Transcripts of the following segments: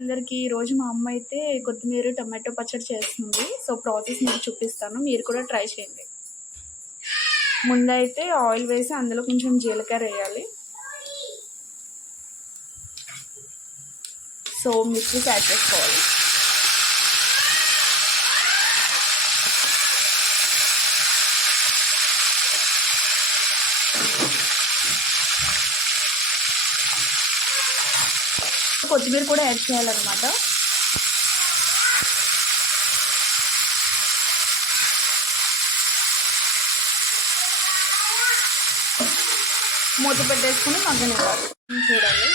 అందరికి ఈరోజు మా అమ్మ అయితే కొత్తిమీర టమాటో పచ్చడి చేస్తుంది. సో ప్రాసెస్ మీకు చూపిస్తాను. మీరు కూడా ట్రై చేయండి. ముందైతే ఆయిల్ వేసి అందులో కొంచెం జీలకర్ర వేయాలి. సో మిక్సీకి యాడ్ చేసుకోవాలి. కొత్తిమీర కూడా యాడ్ చేయాలన్నమాట. మూత పెట్టేసుకుని మగ్గనివ్వాలి. చూడాలి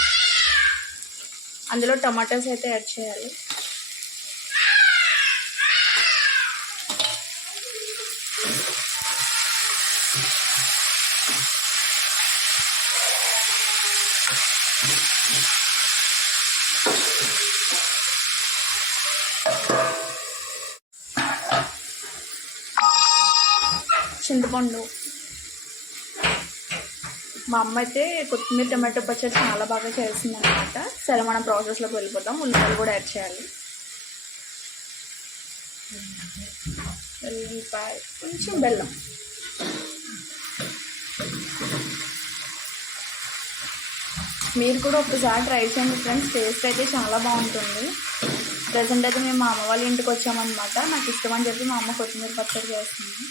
అందులో టమాటాస్ అయితే యాడ్ చేయాలి. చింతపండు. మా అమ్మ అయితే కొత్తిమీర టమాటో పచ్చడి చాలా బాగా చేస్తుంది అనమాట సరే మనం ప్రాసెస్లోకి వెళ్ళిపోతాం ఉల్లిపాయలు కూడా యాడ్ చేయాలి. ఉల్లిపాయ కొంచెం బెల్లం. మీరు కూడా ఒకసారి ట్రై చేయండి ఫ్రెండ్స్ టేస్ట్ అయితే చాలా బాగుంటుంది. ప్రజెంట్ అయితే మేము మా అమ్మ వాళ్ళ ఇంటికి వచ్చామన్నమాట. నాకు ఇష్టం అని చెప్పి మా అమ్మ కొత్తిమీర పచ్చడి చేస్తుంది.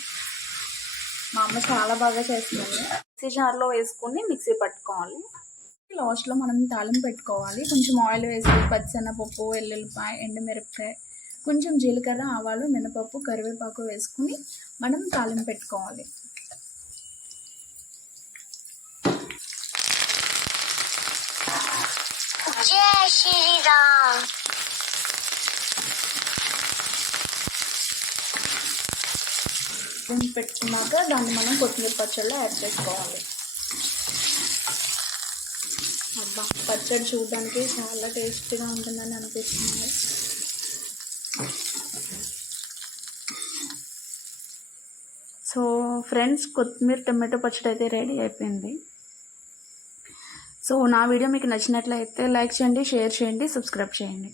మా అమ్మ చాలా బాగా చేస్తుంది. మిక్సీ జార్లో వేసుకుని మిక్సీ పట్టుకోవాలి. లాస్ట్లో మనం తాళం పెట్టుకోవాలి. కొంచెం ఆయిల్ వేసి పచ్చెనపప్పు వెల్లుల్లిపాయ ఎండుమిరపకాయ కొంచెం జీలకర్ర ఆవాలు మినపప్పు కరివేపాకు వేసుకుని మనం తాళం పెట్టుకోవాలి. శ్రీరామ్. राम పెట్టుకున్నాక దాన్ని మనం కొత్తిమీర పచ్చడిలో యాడ్ చేసుకోవాలి. అబ్బా పచ్చడి చూడడానికి చాలా టేస్టీగా ఉంటుందని అనిపిస్తుంది. సో ఫ్రెండ్స్ కొత్తిమీర టమాటో పచ్చడి అయితే రెడీ అయిపోయింది. సో నా వీడియో మీకు నచ్చినట్లయితే లైక్ చేయండి షేర్ చేయండి సబ్స్క్రైబ్ చేయండి.